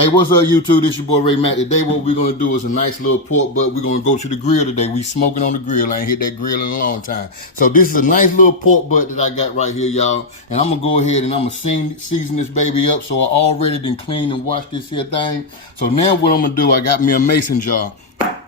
Hey, what's up, YouTube? This your boy Ray Mack. Today, what we're gonna do is a nice little pork butt. We're gonna go to the grill today. We smoking on the grill. I ain't hit that grill in a long time. So this is a nice little pork butt that I got right here, y'all. And I'm gonna go ahead and I'm gonna season this baby up. So I already done cleaned and washed this here thing. So now what I'm gonna do, I got me a mason jar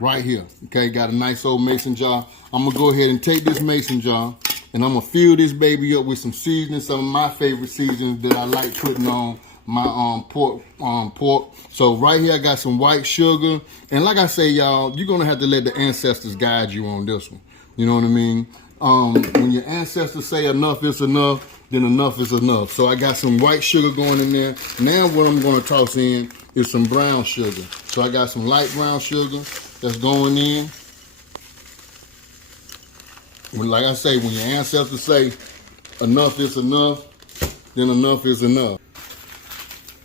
right here. Okay, got a nice old mason jar. I'm gonna go ahead and take this mason jar and I'm gonna fill this baby up with some seasoning, some of my favorite seasonings that I like putting on my pork. So right here I got some white sugar, and like I say, y'all, you're gonna have to let the ancestors guide you on this one. You know what I mean? When your ancestors say enough is enough, then enough is enough. So I got some white sugar going in there. Now what I'm gonna toss in is some brown sugar. So I got some light brown sugar that's going in. Like I say, when your ancestors say enough is enough, then enough is enough.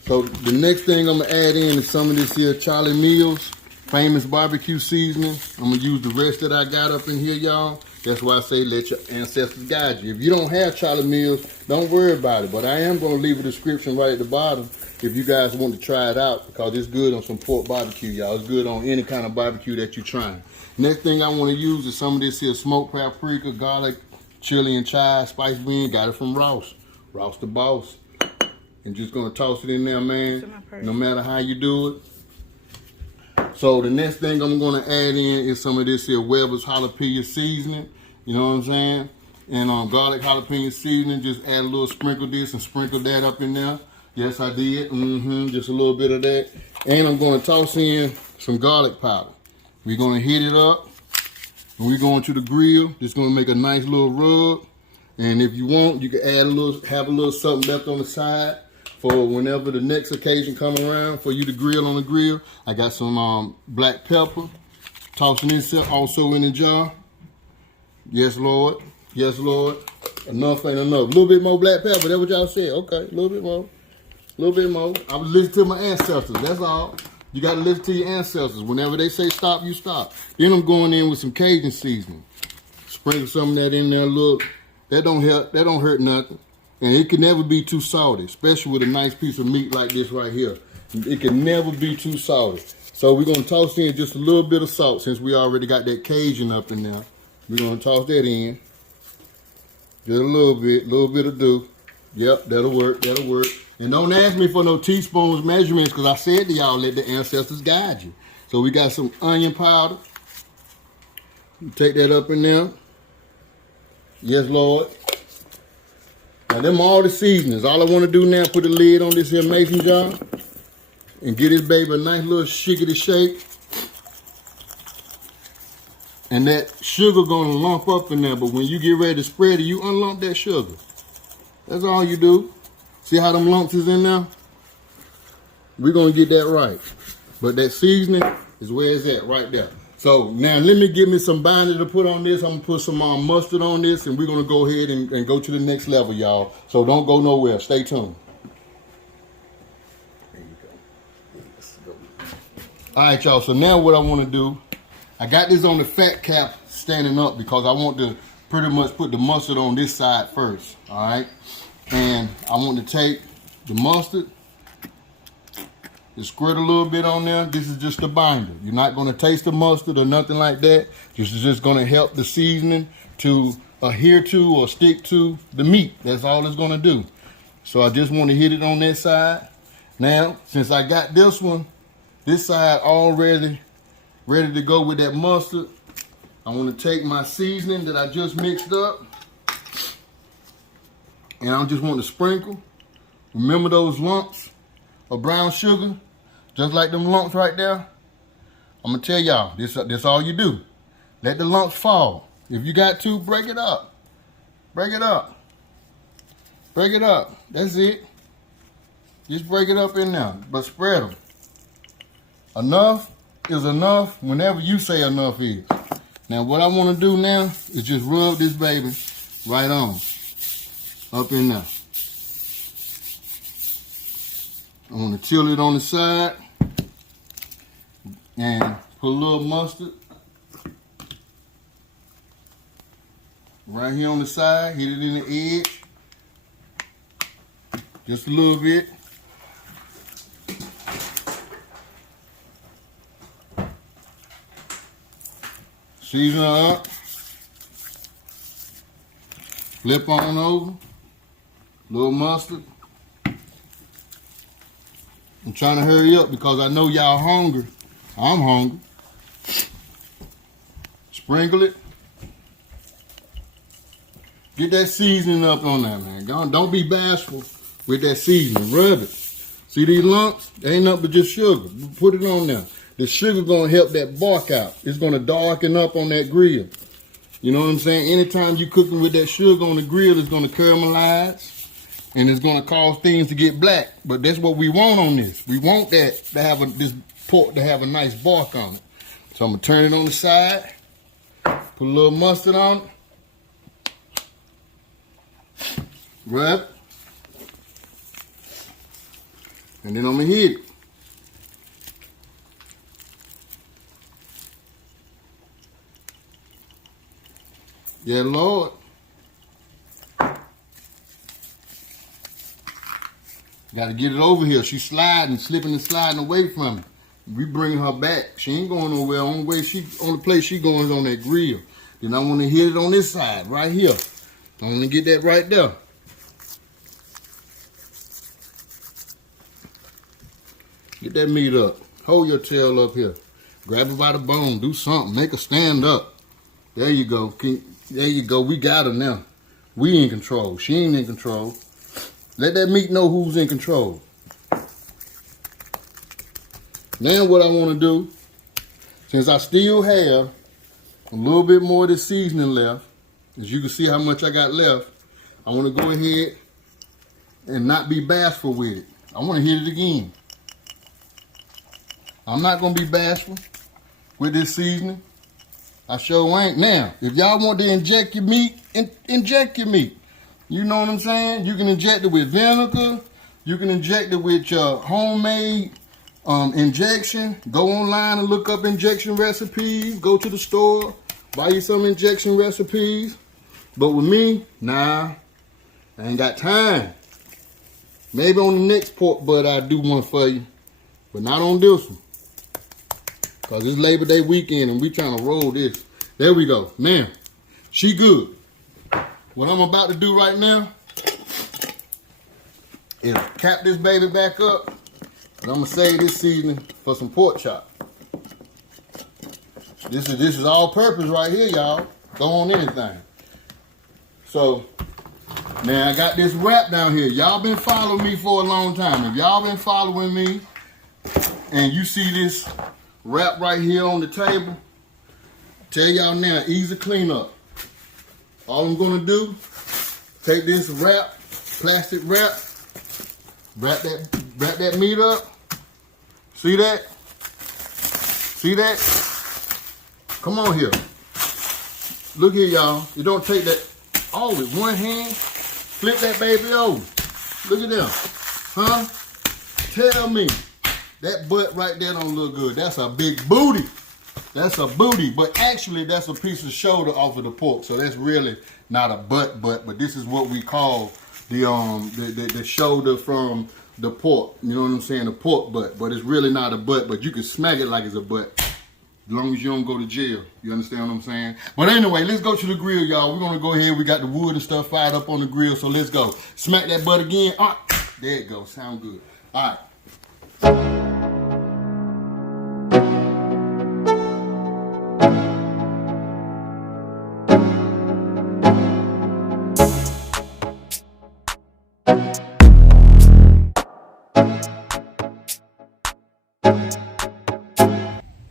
So the next thing I'm gonna add in is some of this here Charlie Mills famous barbecue seasoning. I'm gonna use the rest that I got up in here, y'all. That's why I say let your ancestors guide you. If you don't have Charlie Mills, don't worry about it. But I am gonna leave a description right at the bottom if you guys want to try it out, because it's good on some pork barbecue, y'all. It's good on any kind of barbecue that you're trying. Next thing I wanna use is some of this here smoked paprika, garlic, chili and chive, spice blend. Got it from Ross. Ross the boss. And just gonna toss it in there, man, no matter how you do it. So the next thing I'm gonna add in is some of this here Weber's jalapeno seasoning, you know what I'm saying? And garlic jalapeno seasoning, just add a little sprinkle of this and sprinkle that up in there. Yes, I did, just a little bit of that. And I'm gonna toss in some garlic powder. We're gonna heat it up, and we're going to the grill. Just gonna make a nice little rub. And if you want, you can add have a little something left on the side for whenever the next occasion come around for you to grill on the grill. I got some black pepper, tossing this also in the jar. Yes, Lord. Yes, Lord. Enough ain't enough. A little bit more black pepper. That's what y'all said. Okay, a little bit more. A little bit more. I was listening to my ancestors. That's all. You got to listen to your ancestors. Whenever they say stop, you stop. Then I'm going in with some Cajun seasoning. Sprinkle some of that in there. Look, that don't help. That don't hurt nothing. And it can never be too salty, especially with a nice piece of meat like this right here. It can never be too salty. So we're gonna toss in just a little bit of salt since we already got that Cajun up in there. We're gonna toss that in. Just a little bit of do. Yep, that'll work, that'll work. And don't ask me for no teaspoons measurements, because I said to y'all, let the ancestors guide you. So we got some onion powder. Take that up in there. Yes, Lord. Now, them all the seasonings. All I want to do now, put the lid on this here mason jar and get this baby a nice little shiggity shake. And that sugar gonna lump up in there, but when you get ready to spread it, you unlump that sugar. That's all you do. See how them lumps is in there? We're gonna get that right. But that seasoning is where it's at, right there. So now let me get me some binder to put on this. I'm gonna put some mustard on this, and we're gonna go ahead and go to the next level, y'all. So don't go nowhere, stay tuned. There you go. Let's go. All right, y'all, so now what I wanna do, I got this on the fat cap standing up because I want to pretty much put the mustard on this side first, all right? And I want to take the mustard, just squirt a little bit on there. This is just a binder. You're not going to taste the mustard or nothing like that. This is just going to help the seasoning to adhere to or stick to the meat. That's all it's going to do. So I just want to hit it on that side. Now, since I got this one, this side already ready to go with that mustard, I want to take my seasoning that I just mixed up, and I just want to sprinkle. Remember those lumps of brown sugar? Just like them lumps right there. I'm gonna tell y'all, this all you do. Let the lumps fall. If you got to, break it up. Break it up. Break it up. That's it. Just break it up in there, but spread them. Enough is enough whenever you say enough is. Now what I wanna do now is just rub this baby right on, up in there. I wanna chill it on the side and put a little mustard right here on the side, hit it in the edge, just a little bit. Season her up. Flip on over. Little mustard. I'm trying to hurry up because I know y'all hungry. I'm hungry. Sprinkle it. Get that seasoning up on that, man. Don't be bashful with that seasoning. Rub it. See these lumps? They ain't nothing but just sugar. Put it on there. The sugar gonna help that bark out. It's gonna darken up on that grill. You know what I'm saying? Anytime you cooking with that sugar on the grill, it's gonna caramelize and it's gonna cause things to get black. But that's what we want on this. We want that to have this pork to have a nice bark on it. So I'm gonna turn it on the side, put a little mustard on it, rub it, and then I'm gonna hit it. Yeah, Lord. Got to get it over here. She's sliding, slipping and sliding away from me. We bring her back. She ain't going nowhere. Only place she going is on that grill. Then I want to hit it on this side, right here. I want to get that right there. Get that meat up. Hold your tail up here. Grab it by the bone. Do something. Make her stand up. There you go. There you go. We got her now. We in control. She ain't in control. Let that meat know who's in control. Now what I want to do, since I still have a little bit more of this seasoning left, as you can see how much I got left, I want to go ahead and not be bashful with it. I want to hit it again. I'm not going to be bashful with this seasoning. I sure ain't. Now, if y'all want to inject your meat, inject your meat. You know what I'm saying? You can inject it with vinegar. You can inject it with your homemade injection. Go online and look up injection recipes. Go to the store, buy you some injection recipes. But with me, nah, I ain't got time. Maybe on the next pork butt I'll do one for you, but not on this one. Because it's Labor Day weekend and we trying to roll this. There we go. Now, she good. What I'm about to do right now is cap this baby back up. And I'm going to save this seasoning for some pork chop. This is all purpose right here, y'all. Go on anything. So, now I got this wrap down here. Y'all been following me for a long time. If y'all been following me and you see this wrap right here on the table, tell y'all now, easy cleanup. All I'm gonna do, take this wrap, plastic wrap that meat up. See that? See that? Come on here. Look here, y'all. You don't take that all with one hand. Flip that baby over. Look at them. Huh? Tell me. That butt right there don't look good. That's a big booty. That's a booty, but actually that's a piece of shoulder off of the pork. So that's really not a butt, but this is what we call the shoulder from the pork. You know what I'm saying? The pork butt, but it's really not a butt, but you can smack it like it's a butt. As long as you don't go to jail. You understand what I'm saying? But anyway, let's go to the grill, y'all. We're gonna go ahead. We got the wood and stuff fired up on the grill, so let's go. Smack that butt again. All right. There it goes. Sound good. All right.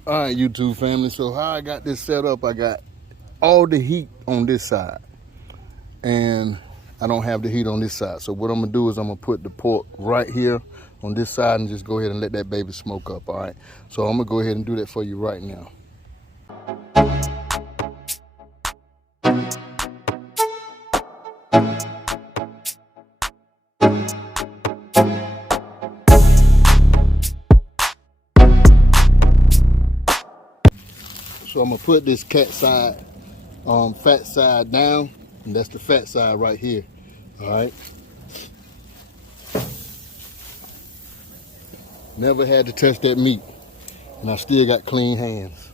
All right, YouTube family, so how I got this set up, I got all the heat on this side and I don't have the heat on this side. So what I'm gonna do is I'm gonna put the pork right here on this side and just go ahead and let that baby smoke up, all right? So I'm gonna go ahead and do that for you right now. So I'm gonna put this fat side down, and that's the fat side right here. All right. Never had to touch that meat, and I still got clean hands.